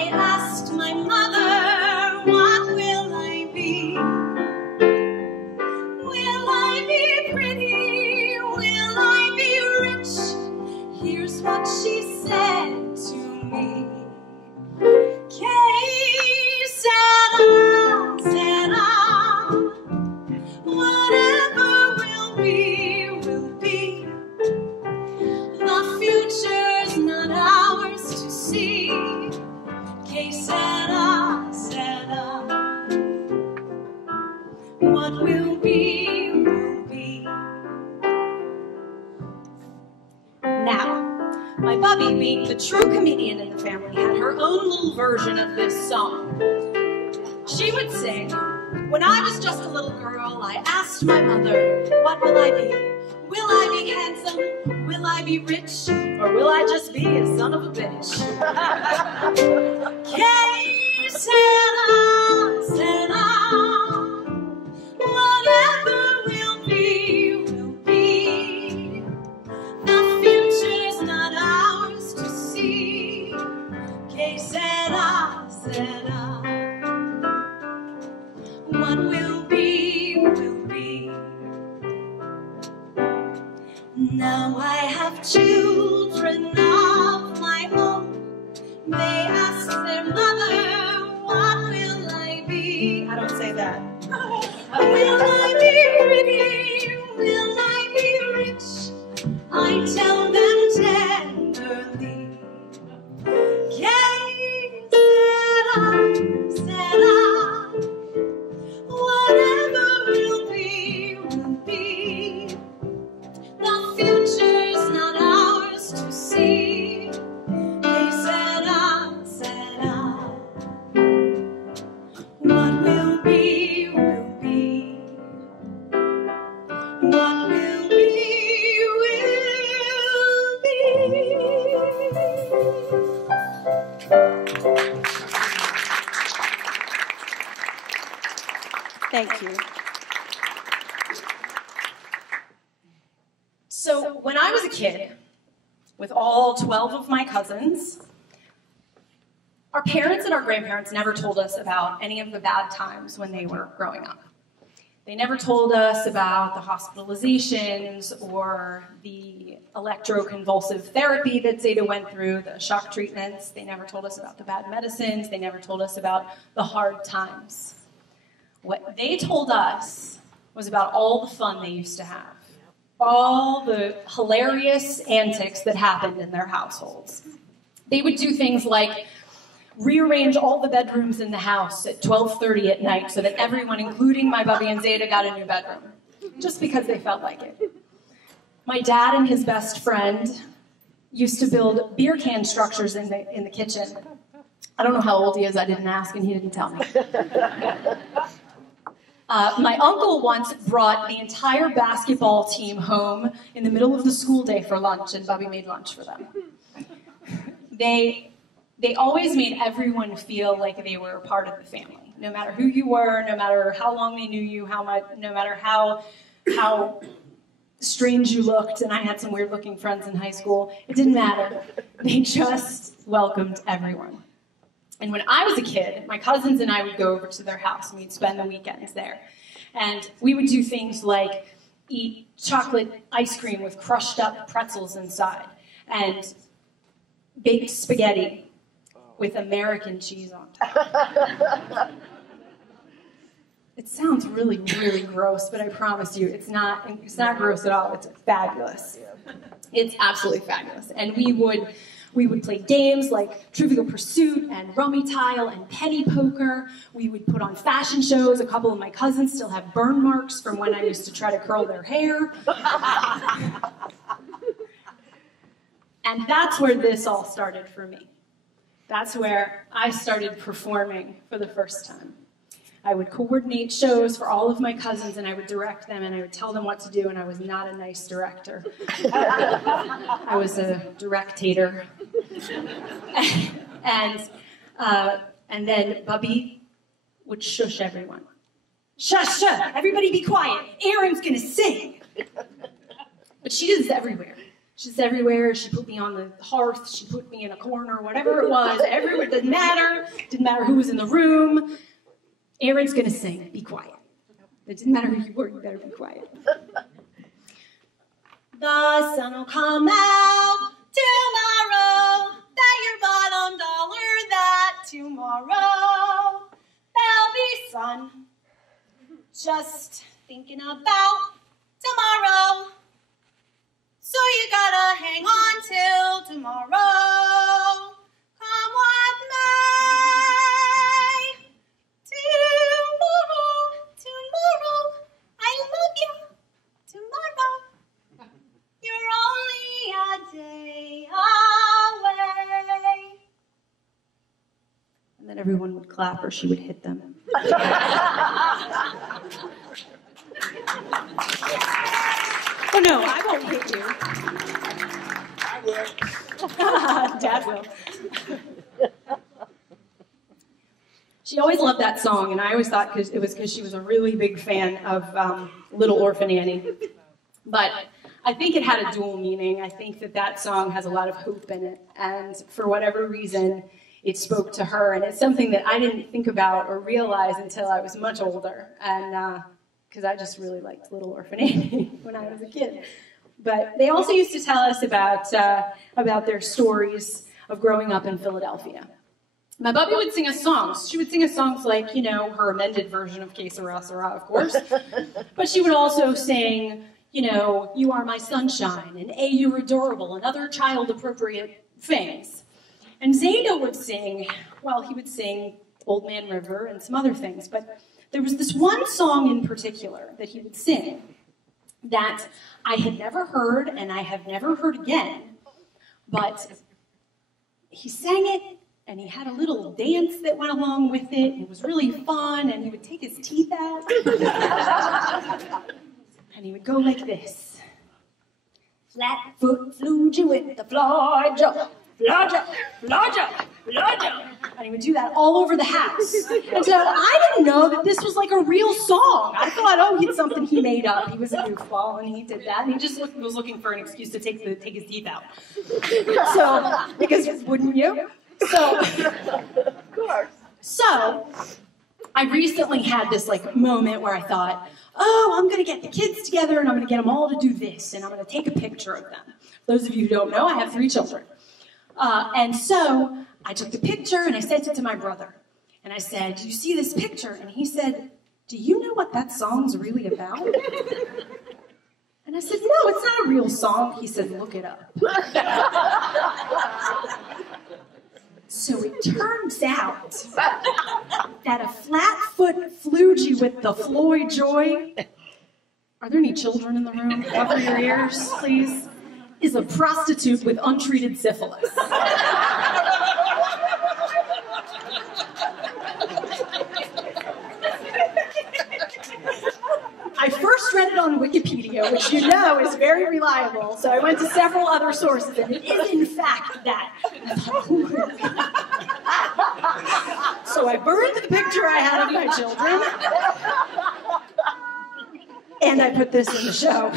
I asked my mother, what will I be? Will I be pretty? Will I be rich? Here's what she said to me. Que sera, whatever will be, will be. The future's not ours to see. Que sera, what will be, will be. Now, my Bubby, being the true comedian in the family, had her own little version of this song. She would sing, when I was just a little girl, I asked my mother, what will I be? Will I be handsome? Will I be rich? Or will I just be a son of a bitch? Que sera, whatever will be, will be. The future's not ours to see. Que sera, what will be, will be. Now I have children of my own. They ask their mother, what will I be? I don't say that. Will I be pretty? Will I be rich? I tell them tenderly. Que sera, whatever will be, will be. The future's not ours to see. Que sera, what will be, will be. What will be, will be. Thank you. So when I was a kid, with all 12 of my cousins, our parents and our grandparents never told us about any of the bad times when they were growing up. They never told us about the hospitalizations or the electroconvulsive therapy that Zeta went through, the shock treatments. They never told us about the bad medicines. They never told us about the hard times. What they told us was about all the fun they used to have, all the hilarious antics that happened in their households. They would do things like rearrange all the bedrooms in the house at 12:30 at night so that everyone, including my Bubby and Zeta, got a new bedroom, just because they felt like it. My dad and his best friend used to build beer can structures in the kitchen. I don't know how old he is, I didn't ask and he didn't tell me. My uncle once brought the entire basketball team home in the middle of the school day for lunch, and Bubby made lunch for them. They always made everyone feel like they were a part of the family, no matter who you were, no matter how long they knew you, no matter how strange you looked, and I had some weird-looking friends in high school. It didn't matter. They just welcomed everyone. And when I was a kid, my cousins and I would go over to their house, and we'd spend the weekends there. And we would do things like eat chocolate ice cream with crushed-up pretzels inside, and baked spaghetti with American cheese on top. It sounds really, really gross, but I promise you, it's not gross at all. It's fabulous. It's absolutely fabulous. And we would play games like Trivial Pursuit and Rummy Tile and Penny Poker. We would put on fashion shows. A couple of my cousins still have burn marks from when I used to try to curl their hair. And that's where this all started for me. That's where I started performing for the first time. I would coordinate shows for all of my cousins, and I would direct them, and I would tell them what to do, and I was not a nice director. I was a directator. And then Bubby would shush everyone. Shush, shush, everybody be quiet. Erin's gonna sing. But she does this everywhere. She's everywhere. She put me on the hearth. She put me in a corner, whatever it was. Everywhere, didn't matter. Didn't matter who was in the room. Erin's gonna sing, be quiet. It didn't matter who you were, you better be quiet. The sun will come out tomorrow. Bet your bottom dollar that tomorrow there'll be sun. Just thinking about tomorrow. So you gotta hang on till tomorrow. Come what may. Tomorrow, I love you. Tomorrow, you're only a day away. And then everyone would clap or she would hit them. Oh no, I won't hit you. I will. Dad will. She always loved that song, and I always thought it was because she was a really big fan of Little Orphan Annie. But I think it had a dual meaning. I think that song has a lot of hope in it, and for whatever reason, it spoke to her, and it's something that I didn't think about or realize until I was much older, and because I just really liked Little Orphan Annie when I was a kid. But they also used to tell us about their stories of growing up in Philadelphia. My Bubby would sing us songs. She would sing us songs like, you know, her amended version of Que Sera Sera, of course. But she would also sing, you know, You Are My Sunshine, and A, You're Adorable, and other child-appropriate things. And Zeta would sing, well, he would sing Old Man River and some other things, but there was this one song in particular that he would sing that I had never heard and I have never heard again, but he sang it and he had a little dance that went along with it. It was really fun, and he would take his teeth out and he would go like this. Flat-foot flugy with the floor jump. Floja, floja, floja. And he would do that all over the house. And so I didn't know that this was like a real song. I thought, oh, it's something he made up. He was a goofball and he did that. And he just was looking for an excuse to take his teeth out. So, because wouldn't you? So, of course. So, I recently had this like moment where I thought, oh, I'm going to get the kids together and I'm going to get them all to do this. And I'm going to take a picture of them. For those of you who don't know, I have 3 children. And so I took the picture and I sent it to my brother. And I said, do you see this picture? And he said, do you know what that song's really about? And I said, no, it's not a real song. He said, look it up. So it turns out that a flat-foot flugy with the Floyd Joy, are there any children in the room? Cover your ears, please. Is a prostitute with untreated syphilis. I first read it on Wikipedia, which you know is very reliable, so I went to several other sources, and it is in fact that. So I burned the picture I had of my children, and I put this in the show.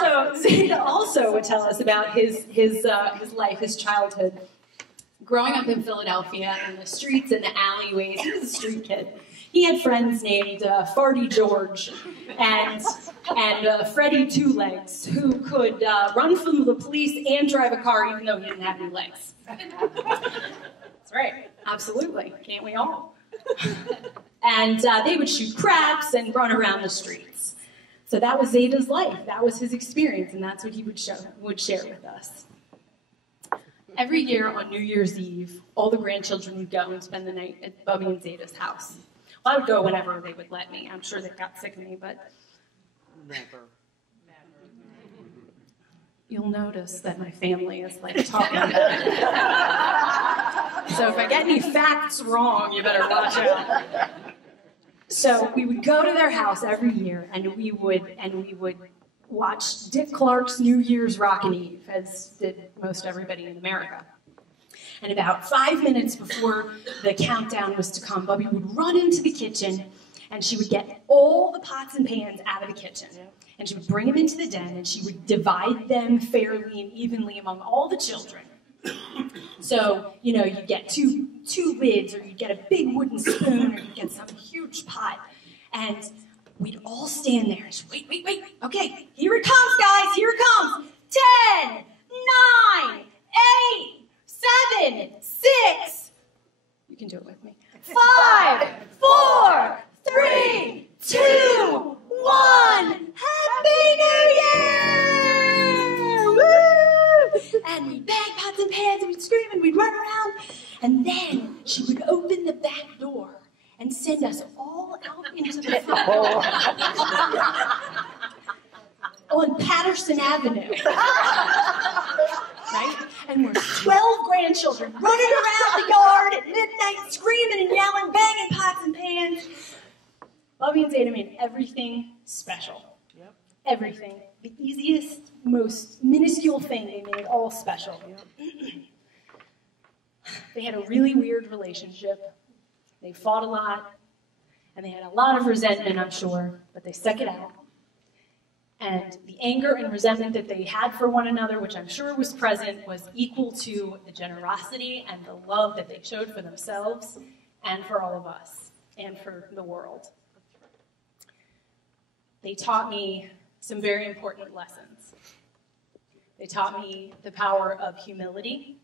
So Zeta also would tell us about his life, his childhood. Growing up in Philadelphia, in the streets and the alleyways, he was a street kid. He had friends named Farty George and Freddie Two Legs, who could run from the police and drive a car even though he didn't have any legs. That's right, absolutely. Can't we all? And they would shoot craps and run around the streets. So that was Zeta's life. That was his experience, and that's what he would share with us. Every year on New Year's Eve, all the grandchildren would go and spend the night at Bubby and Zeta's house. Well, I would go whenever they would let me. I'm sure they got sick of me, but... Never. You'll notice that my family is like talking about it. So if I get any facts wrong, you better watch out. So we would go to their house every year, and we would watch Dick Clark's New Year's Rockin' Eve, as did most everybody in America. And about 5 minutes before the countdown was to come, Bubby would run into the kitchen, and she would get all the pots and pans out of the kitchen. And she would bring them into the den, and she would divide them fairly and evenly among all the children. So, you know, you get two lids, or you get a big wooden spoon, or you get some huge pot. And we'd all stand there and just, wait. Okay, here it comes, guys, here it comes. 10, 9, 8, 7, 6. You can do it with me. 5, 4, 3, 2, 1. Happy New Year! Woo! And we'd bang pots and pans, and we'd scream, and we'd run around. And then she would open the back door and send us all out into the front on Patterson Avenue. Right? And we're 12 grandchildren running around the yard at midnight, screaming and yelling, banging pots and pans. Bubby and Zeta made everything special. Yep. Everything. The easiest, most minuscule thing, they made all special. Yep. They had a really weird relationship. They fought a lot, and they had a lot of resentment, I'm sure, but they stuck it out. And the anger and resentment that they had for one another, which I'm sure was present, was equal to the generosity and the love that they showed for themselves and for all of us and for the world. They taught me some very important lessons. They taught me the power of humility.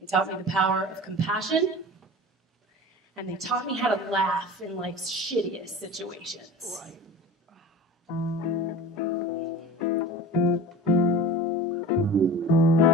They taught me the power of compassion. And they taught me how to laugh in life's shittiest situations. Right.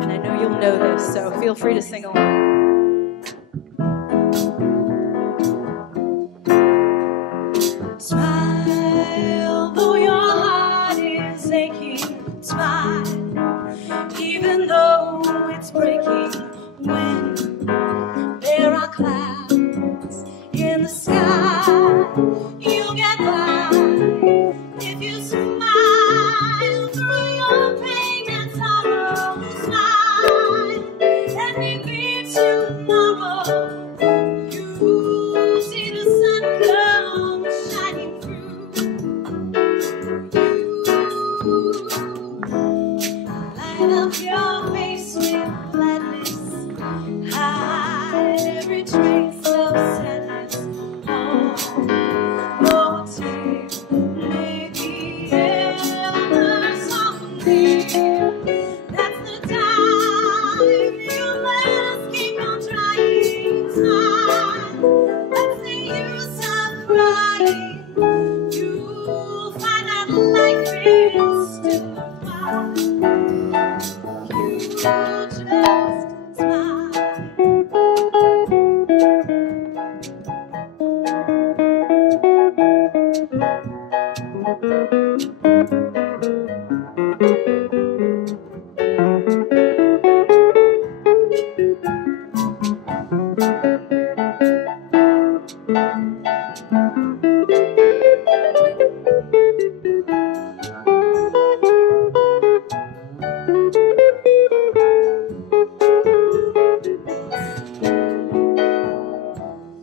And I know you'll know this, so feel free to sing along. Smile, though your heart is aching. Smile, even though it's breaking. When there are clouds in the sky, you'll get by. If you smile through your pain and sorrow, smile, and maybe tomorrow you'll see the sun come shining through. Light up your face with gladness, hide every trace of sadness. Oh, take maybe ever someday. That's the time you must keep on trying. Smile, what's the use of crying? You'll find that life is still worthwhile. You just smile.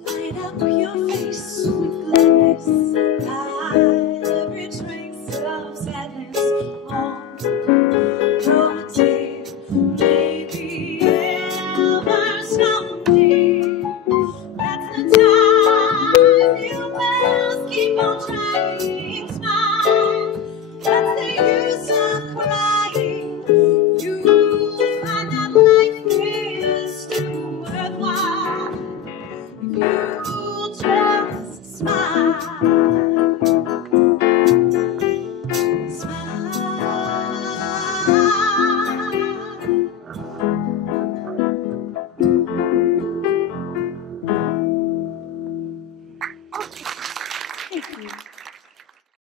Light up your face with gladness, hide every trace of sadness. Oh, dear, maybe ever someday. That's the time you must keep on trying. Smile, what's the use of crying? You'll find that life is still worthwhile. You just smile.